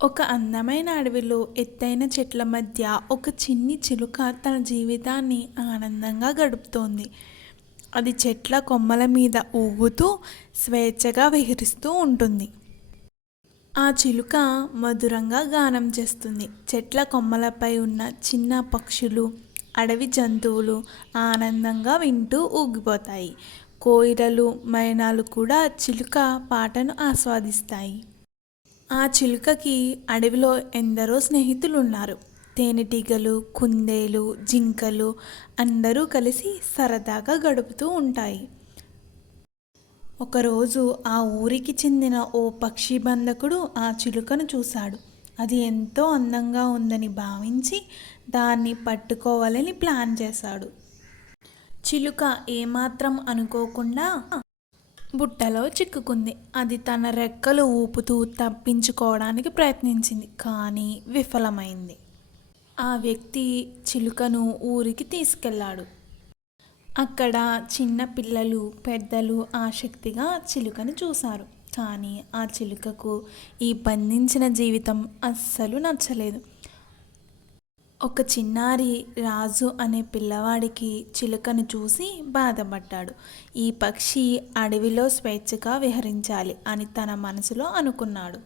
ఒక అందమైన అడవిలో ఎత్తైన చెట్ల మధ్య ఒక చిన్ని చిలుక తన జీవితాన్ని ఆనందంగా గడుపుతోంది. అది చెట్ల కొమ్మల మీద ఊగుతూ స్వేచ్ఛగా విహరిస్తూ ఉంటుంది. ఆ చిలుక మధురంగా గానం చేస్తుంది. చెట్ల కొమ్మలపై ఉన్న చిన్న పక్షులు, అడవి జంతువులు ఆనందంగా వింటూ ఊగిపోతాయి. కోయిలలు, మైనాలు కూడా చిలుక పాటను ఆస్వాదిస్తాయి. ఆ చిలుకకి అడవిలో ఎందరో స్నేహితులు ఉన్నారు. తేనెటీగలు, కుందేలు, జింకలు అందరూ కలిసి సరదాగా గడుపుతూ ఉంటాయి. ఒకరోజు ఆ ఊరికి చెందిన ఓ పక్షి బంధకుడు ఆ చిలుకను చూశాడు. అది ఎంతో అందంగా ఉందని భావించి దాన్ని పట్టుకోవాలని ప్లాన్ చేశాడు. చిలుక ఏమాత్రం అనుకోకుండా బుట్టలో చిక్కుకుంది. అది తన రెక్కలు ఊపుతూ తప్పించుకోవడానికి ప్రయత్నించింది, కానీ విఫలమైంది. ఆ వ్యక్తి చిలుకను ఊరికి తీసుకెళ్ళాడు. అక్కడ చిన్న పిల్లలు, పెద్దలు ఆసక్తిగా చిలుకను చూశారు. కానీ ఆ చిలుకకు ఈ బంధించిన జీవితం అస్సలు నచ్చలేదు. ఒక చిన్నారి రాజు అనే పిల్లవాడికి చిలుకను చూసి బాధపడ్డాడు. ఈ పక్షి అడవిలో స్వేచ్ఛగా విహరించాలి అని తన మనసులో అనుకున్నాడు.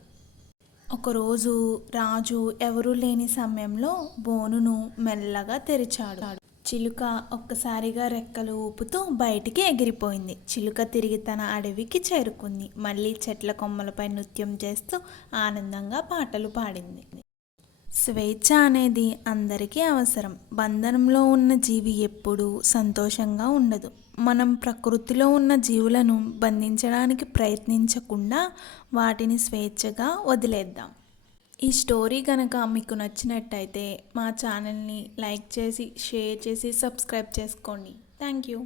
ఒకరోజు రాజు ఎవరూ లేని సమయంలో బోనును మెల్లగా తెరిచాడు. చిలుక ఒక్కసారిగా రెక్కలు ఊపుతూ బయటికి ఎగిరిపోయింది. చిలుక తిరిగి తన అడవికి చేరుకుంది. మళ్ళీ చెట్ల కొమ్మలపై నృత్యం చేస్తూ ఆనందంగా పాటలు పాడింది. స్వేచ్ఛ అనేది అందరికీ అవసరం. బంధనంలో ఉన్న జీవి ఎప్పుడూ సంతోషంగా ఉండదు. మనం ప్రకృతిలో ఉన్న జీవులను బంధించడానికి ప్రయత్నించకుండా వాటిని స్వేచ్ఛగా వదిలేద్దాం. ఈ స్టోరీ కనుక మీకు నచ్చినట్టయితే మా ఛానల్ని లైక్ చేసి, షేర్ చేసి, సబ్స్క్రైబ్ చేసుకోండి. Thank you.